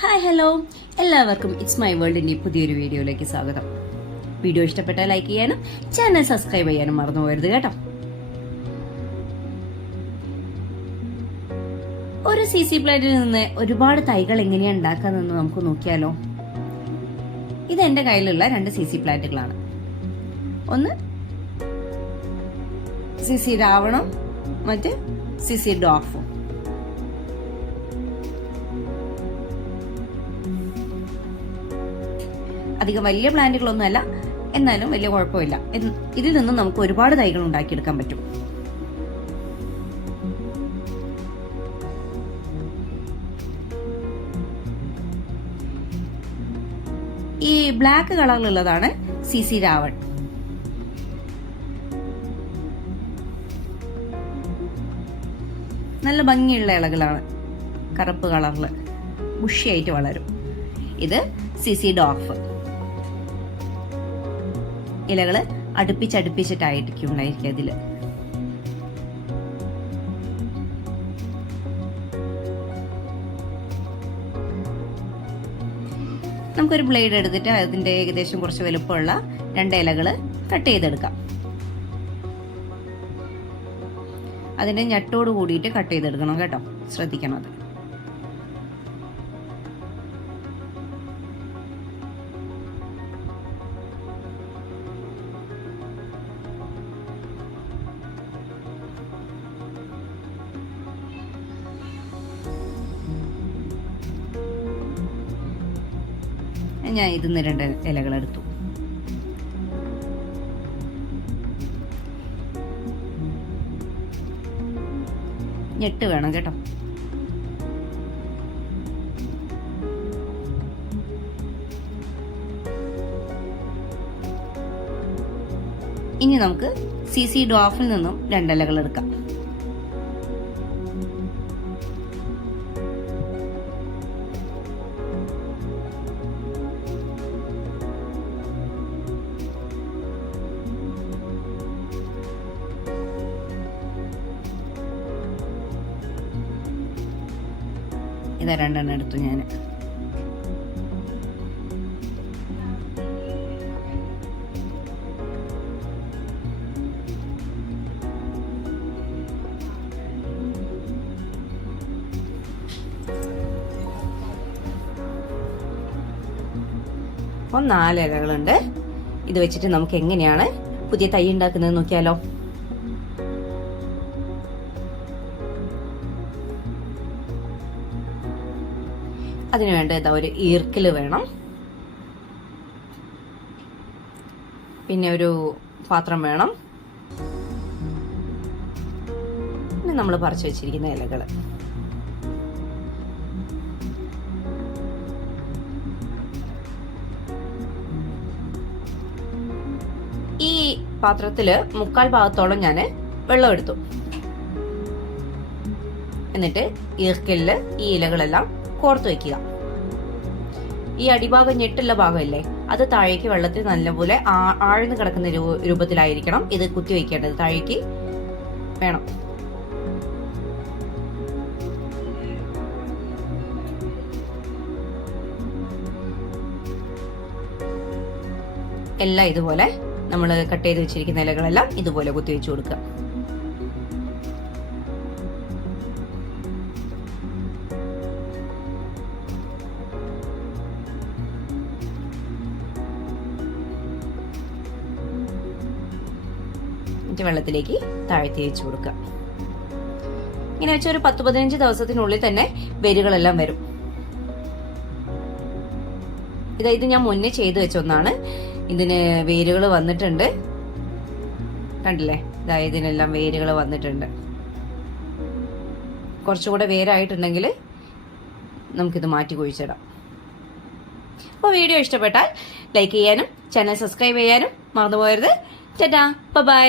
Hi hello എല്ലാവർക്കും it's my വേൾഡിന്റെ പുതിയൊരു വീഡിയോയിലേക്ക് സ്വാഗതം. വീഡിയോ ഇഷ്ടപ്പെട്ടാൽ ലൈക്ക് ചെയ്യാനും ചാനൽ സബ്സ്ക്രൈബ് ചെയ്യാനും മറന്നു പോകരുത് കേട്ടോ. ഒരു CC പ്ലാന്റിൽ നിന്ന് ഒരുപാട് തൈകൾ എങ്ങനെയാണ് ഉണ്ടാക്കാമെന്ന് നമുക്ക് നോക്കിയാലോ. ഇത് എന്റെ കയ്യിലുള്ള 2 CC പ്ലാന്റുകളാണ്. ഒന്ന് CC രാവണം, മറ്റ് CC ഡോർഫും. അധികം വലിയ പ്ലാന്റുകളൊന്നുമല്ല, എന്നാലും വലിയ കുഴപ്പമില്ല. ഇതിൽ നിന്നും നമുക്ക് ഒരുപാട് തൈകൾ ഉണ്ടാക്കിയെടുക്കാൻ പറ്റും. ഈ ബ്ലാക്ക് കളറിലുള്ളതാണ് CC രാവൺ. നല്ല ഭംഗിയുള്ള ഇലകളാണ്, കറുപ്പ് കളറില് ബുഷിയായിട്ട് വളരും. ഇത് CC ഡോർഫ്. ഇലകള് അടുപ്പിച്ചടുപ്പിച്ചിട്ടായിരിക്കും ഉണ്ടായിരിക്കുക. ഇതില് നമുക്കൊരു ബ്ലേഡ് എടുത്തിട്ട് അതിന്റെ ഏകദേശം കുറച്ച് വലുപ്പമുള്ള 2 ഇലകള് കട്ട് ചെയ്തെടുക്കാം. അതിന്റെ ഞെട്ടോട് കൂടിയിട്ട് കട്ട് ചെയ്തെടുക്കണം കേട്ടോ, ശ്രദ്ധിക്കണം അത്. ഞാൻ ഇതിന്ന് 2 ഇലകൾ എടുത്തു. ഞെട്ട് വേണം കേട്ടോ. ഇനി നമുക്ക് CC ഡോർഫിൽ നിന്നും 2 ഇലകൾ എടുക്കാം. ഇതാ 2 എണ്ണം എടുത്തു ഞാൻ. അപ്പോൾ 4 ഇലകളുണ്ട്. ഇത് വെച്ചിട്ട് നമുക്ക് എങ്ങനെയാണ് പുതിയ തൈ ഉണ്ടാക്കുന്നത് നോക്കിയാലോ. അതിനു വേണ്ട ഒരു ഈർക്കില് വേണം, പിന്നെ ഒരു പാത്രം വേണം, പിന്നെ നമ്മൾ പറിച്ചു വെച്ചിരിക്കുന്ന ഇലകള്. ഈ പാത്രത്തില് 1/4 ഭാഗത്തോളം ഞാൻ വെള്ളം എടുത്തു. എന്നിട്ട് ഈർക്കലില് ഈ ഇലകളെല്ലാം കോർത്ത് വെക്കുക. ഈ അടിഭാഗം ഞെട്ടുള്ള ഭാഗമില്ലേ, അത് താഴേക്ക് വെള്ളത്തിൽ നല്ലപോലെ ആഴ്ന്നു കിടക്കുന്ന രൂപത്തിലായിരിക്കണം ഇത് കുത്തി വെക്കേണ്ടത്. താഴേക്ക് വേണം. എല്ലാം ഇതുപോലെ നമ്മൾ കട്ട് ചെയ്ത് വെച്ചിരിക്കുന്ന ഇലകളെല്ലാം ഇതുപോലെ കുത്തി വെച്ചു കൊടുക്കുക. വെള്ളത്തിലേക്ക് താഴ്ത്തി വെച്ചു കൊടുക്കുക. ഇങ്ങനെ വെച്ച ഒരു 10-15 ദിവസത്തിനുള്ളിൽ തന്നെ വേരുകളെല്ലാം വരും. ഇത് ഞാൻ മുന്നേ ചെയ്തു വെച്ച ഒന്നാണ്. ഇതിന് വേരുകൾ വന്നിട്ടുണ്ട്, കണ്ടില്ലേ? ഇതിനെല്ലാം വേരുകൾ വന്നിട്ടുണ്ട്. കുറച്ചുകൂടെ വേരായിട്ടുണ്ടെങ്കിൽ നമുക്കിത് മാറ്റി കുഴിച്ചിടാം. അപ്പോൾ വീഡിയോ ഇഷ്ടപ്പെട്ടാൽ ലൈക്ക് ചെയ്യാനും ചാനൽ സബ്സ്ക്രൈബ് ചെയ്യാനും മറന്നു പോകരുത്. ടാറ്റാ, ബൈ.